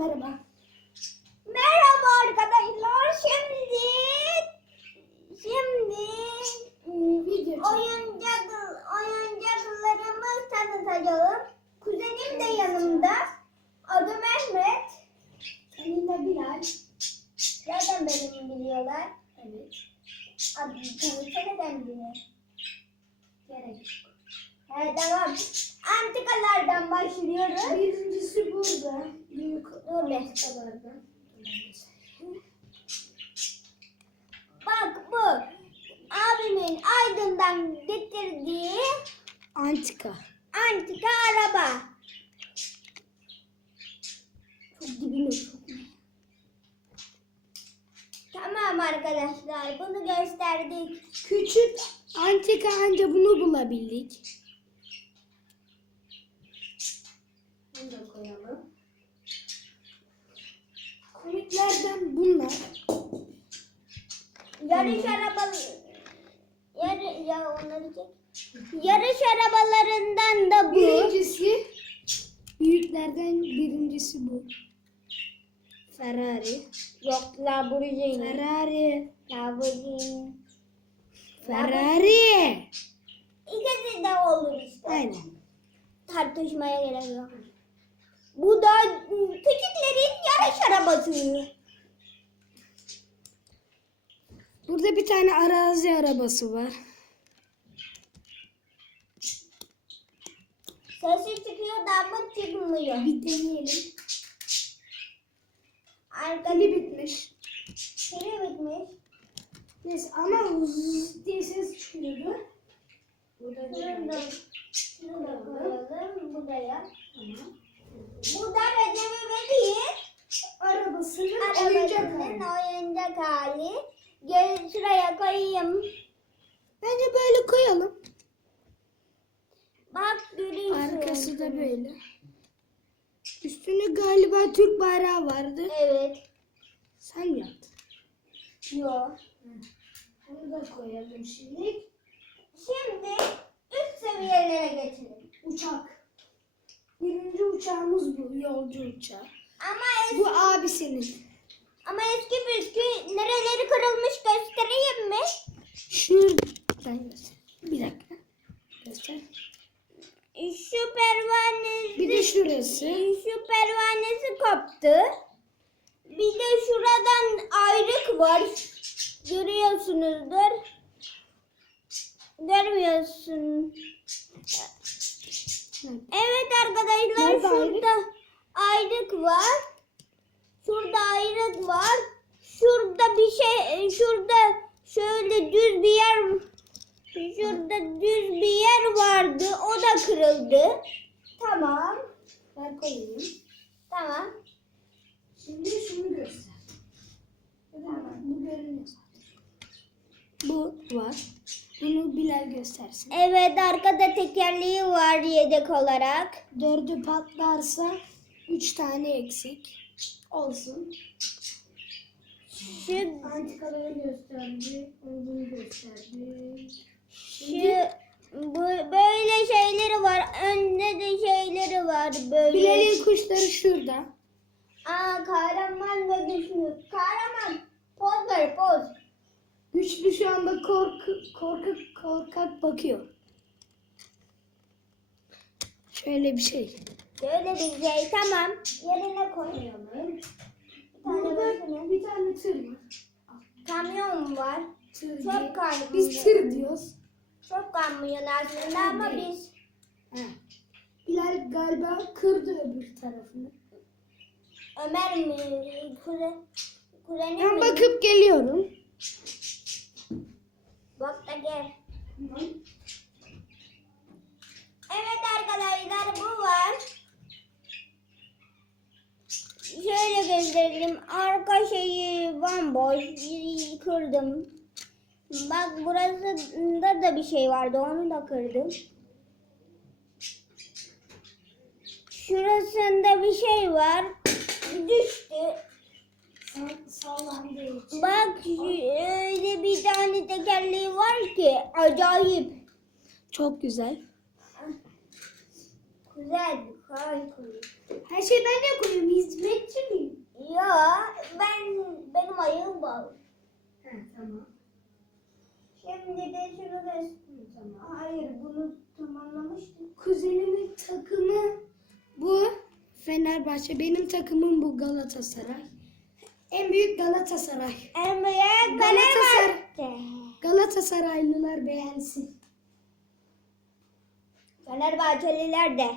merhaba. Merhaba arkadaşlar. Şimdi şimdi Video oyuncak oyuncaklarımı tanıtacağım. Kuzenim de yanımda. Adı Mehmet. Seninle Bilal. Zaten benim biliyorlar. Evet. Adı tanıtsana ben biliyorum. Gerek yok. Evet tamam. Antikalardan başlıyoruz. Birincisi burada. Büyük antikalardan. Bak bu. Abimin Aydın'dan getirdiği Antika. antika araba. Çok dibine. Tamam arkadaşlar bunu gösterdik. Küçük antika anca bunu bulabildik. Bunu da koyalım. Komiklerden bunlar. Yarış arabalı Yarı, ya onları çek. Yarış arabalarından da bu. Birincisi büyüklerden birincisi bu. Ferrari. Yok Lamborghini. Ferrari. Lamborghini. Ferrari. İkisi de olur işte. Aynen. Tartışmaya gerek yok. Bu da küçüklerin yarış arabası. Burada bir tane arazi arabası var. Sesi çıkıyor da ama çıkmıyor. Bir deneyelim. Arkada bitmiş. pili bitmiş. Neyse ama zzz diye ses çıkıyordu. Burada Şunu da, şunu da koyalım buraya. Tamam. Bu da Recep İvedik'in Arabasının oyuncak arabasının hali. oyuncak hali. Gel şuraya koyayım. Bence böyle koyalım. Bak görüyorsun. Arkası da böyle. Üstünde galiba Türk bayrağı vardı. Evet. Sen yaptın? Yok. Bunu da koyalım şimdi. Şimdi üst seviyelere geçelim. Uçak. Birinci uçağımız bu. Yolcu uçağı. Ama Bu abisinin. Ama eski püskü nereleri kırılmış göstereyim mi? Şuradan. Bir dakika. Göster. Şu pervanesi Bir de şurası. şu pervanesi koptu. Bir de şuradan ayrık var. Görüyorsunuzdur. Görmüyorsun. Evet arkadaşlar Nerede şurada ayrık var. Şurada ayrık var. Şurada bir şey şurada şöyle düz bir yer şurada düz bir yer vardı. O da kırıldı. Tamam. Ben koyayım. Tamam. Şimdi şunu göster. Tamam. Bu görünüyor. Bu var. Bunu Bilal göstersin. Evet arkada tekerleği var yedek olarak. Dördü patlarsa üç tane eksik. Olsun. Şu Antikaları gösterdi. Onu gösterdi. şu bu böyle şeyleri var. Önde de şeyleri var böyle. Bilal'in kuşları şurada. Aa kahraman ve güçlü. Kahraman poz ver poz. Güçlü şu anda korku, korkak korkak bakıyor. Şöyle bir şey. Böyle bir şey tamam. Yerine koyuyorum. Bir tane bir tane tır var. Kamyon var. Tır Çok kamyon. Biz tır diyoruz. Çok kamyon aslında ama biz He. Bilal galiba kırdı öbür tarafını. Ömer mi? Kure, kuzenim Ben mi? bakıp geliyorum. Bak da gel. Evet arkadaşlar bu var. Şöyle gösterelim. Arka şeyi bomboş. Kırdım. Bak burasında da bir şey vardı. Onu da kırdım. Şurasında bir şey var. Düştü. Sa- Sallandığı için. Bak öyle bir tane tekerleği var ki acayip. Çok güzel. Güzel Hayır kuruyorum. Her şeyi ben de kuruyorum. Hizmetçi miyim? Ya ben benim ayağım bağlı. He tamam. Şimdi de şunu göstereyim tamam. Hayır bunu tamamlamıştım. Kuzenimin takımı bu Fenerbahçe. Benim takımım bu Galatasaray. En büyük Galatasaray. En büyük Galatasaray. Galatasaraylılar beğensin. Fenerbahçeliler de.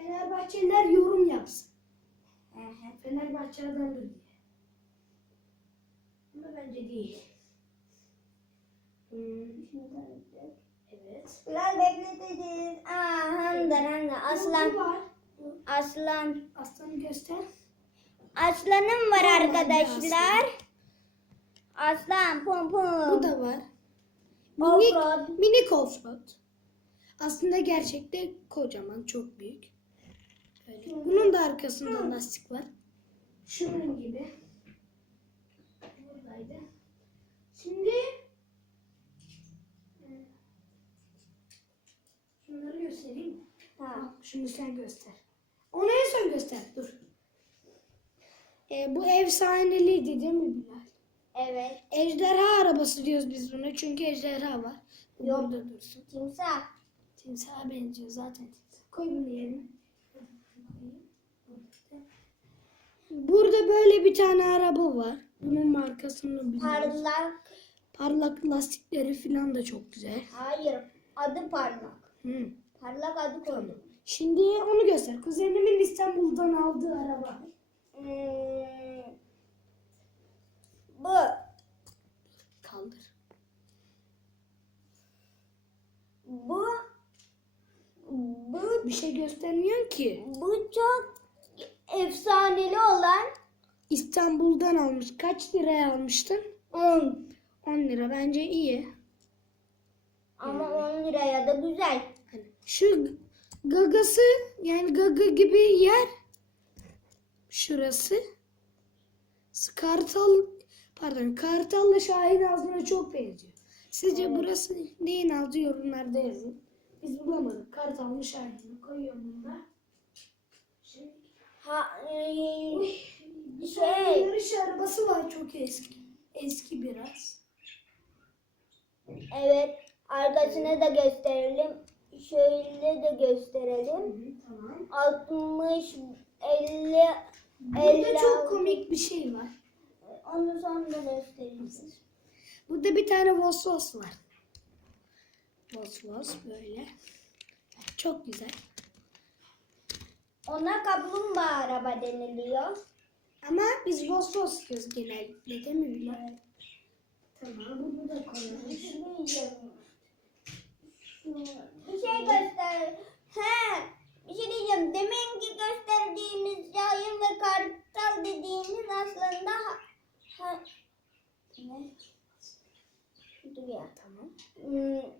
Fenerbahçeliler yorum yapsın. Hı hı. Fenerbahçe adamdır diye. Ama bence değil. Hmm, evet. Biraz bekleteceğiz. Aa, handır handır. Aslan. Var. Aslan. Aslanı göster. Aslanım var Vallahi arkadaşlar. Aslan pum pum. Bu da var. Offroad. Minik, minik offroad. Aslında gerçekte kocaman, çok büyük. Böyle. Bunun da arkasında lastik var. Şunun gibi. Buradaydı. Şimdi e, şunları göstereyim. Tamam. Şimdi sen göster. Onu en son göster. Dur. E, bu efsaneliydi değil mi Bilal? Evet. Ejderha arabası diyoruz biz buna çünkü ejderha var. Yok. Burada dursun. Timsah. Timsaha benziyor zaten. Koy bunu yerine. Burada böyle bir tane araba var. Bunun markasını biliyoruz. Parlak. Parlak lastikleri falan da çok güzel. Hayır. Adı parlak. Hı. Parlak adı koydum. Şimdi onu göster. Kuzenimin İstanbul'dan aldığı araba. Hmm. Bu. Kaldır. Bu. Bu. Bir şey göstermiyor ki. Bu çok efsaneli olan İstanbul'dan almış. Kaç liraya almıştın? 10. 10 lira. Bence iyi. Ama 10 liraya da güzel. Hani şu gagası yani gaga gibi yer şurası. Kartal pardon Kartal'la Şahin ağzına çok benziyor. Sizce burası neyin altı yorumlarda yazın. Biz bulamadık. Kartal mı Şahin mi? Koyuyorum. Şey, Ha, e, Şey. yarış arabası var çok eski. Eski biraz. evet. Arkasını da gösterelim. Şöyle de gösterelim. hı, tamam. 60 50 Burada 50 çok komik bir şey var. Onu sonra göstereyim. Burada bir tane Vosvos var. Vosvos böyle. Çok güzel. Ona kaplumbağa araba deniliyor. Ama biz Vosvos diyoruz genellikle değil mi Bilal? Tamam bunu da koyalım. Bir şey göster. He, bir şey diyeceğim. Demin ki gösterdiğiniz yayın ve kartal dediğiniz aslında ha, ha- ne? Dur ya. Tamam. Hmm,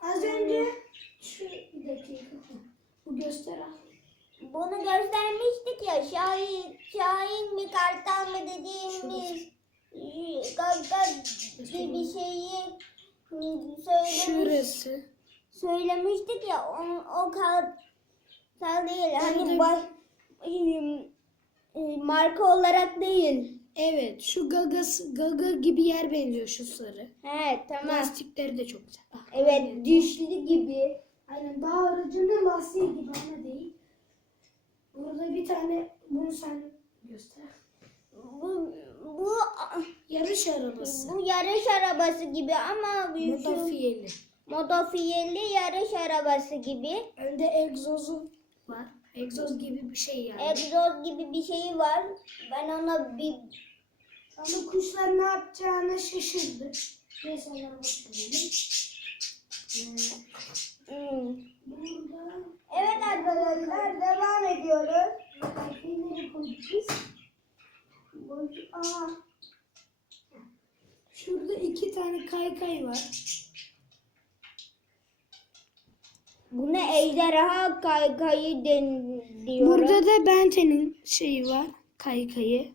Az önce şu bir dakika. Bu göster al. Bunu göstermiştik ya. Şahin, Şahin mi kartal mı dediğimiz gaga gibi şeyi söylemiş, Şurası. söylemiştik ya. O, o kartal değil. Hani baş, e, marka olarak değil. Evet şu gagası, gaga gibi yer benziyor şu sarı. He tamam. Lastikleri de çok güzel. Bak, Evet dişli gibi. Aynen dağ aracının lastiği gibi değil. Burada bir tane bunu sen göster. Bu, bu, Yarış arabası. bu yarış arabası gibi ama bir şu Modifiyeli. modifiyeli yarış arabası gibi. Önde egzozu var. Egzoz gibi bir şey yani. Egzoz gibi bir şey var. Ben ona bir Ama kuşlar ne yapacağını şaşırdı. Neyse onlara bakmayalım. Hmm. Evet arkadaşlar devam ediyoruz. Aa, Şurada iki tane kaykay var. bu ne ejderha kaykayı deniliyor. Burada da Bente'nin şeyi var. Kaykayı.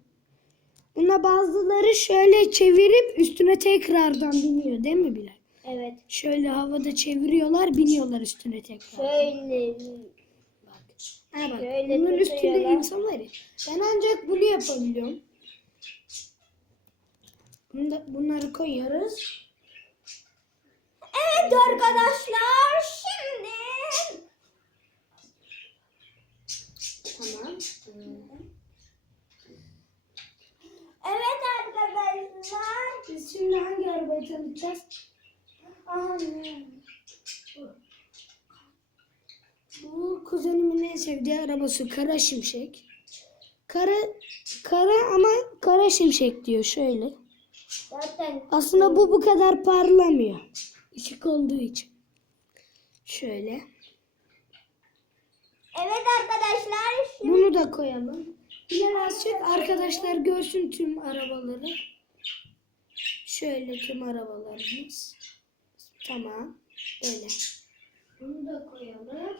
Buna bazıları şöyle çevirip üstüne tekrardan biniyor değil mi Bilal? Evet. Şöyle havada çeviriyorlar, biniyorlar üstüne tekrar. Şöyle Bak. Ha bak. Şöyle Bunun üstünde tutuyorlar. insan var ya. Ben ancak bunu yapabiliyorum. Bunu da, bunları koyuyoruz. Evet arkadaşlar şimdi Tamam. Evet arkadaşlar Biz şimdi hangi arabayı tanıtacağız? Bu kuzenimin en sevdiği arabası Kara Şimşek. Kara, kara ama Kara Şimşek diyor şöyle. zaten Aslında bu bu kadar parlamıyor. Işık olduğu için. Şöyle. evet arkadaşlar şimdi Bunu da koyalım. Birazcık arkadaşlar görsün tüm arabaları. Şöyle tüm arabalarımız. Tamam. Böyle. Bunu da koyalım.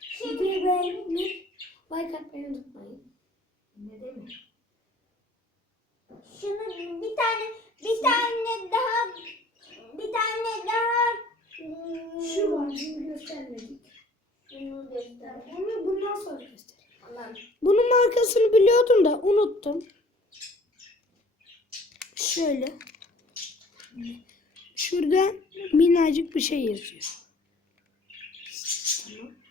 Şimdi beğenip like atmayı unutmayın. Ne demek? şunu bir tane bir tane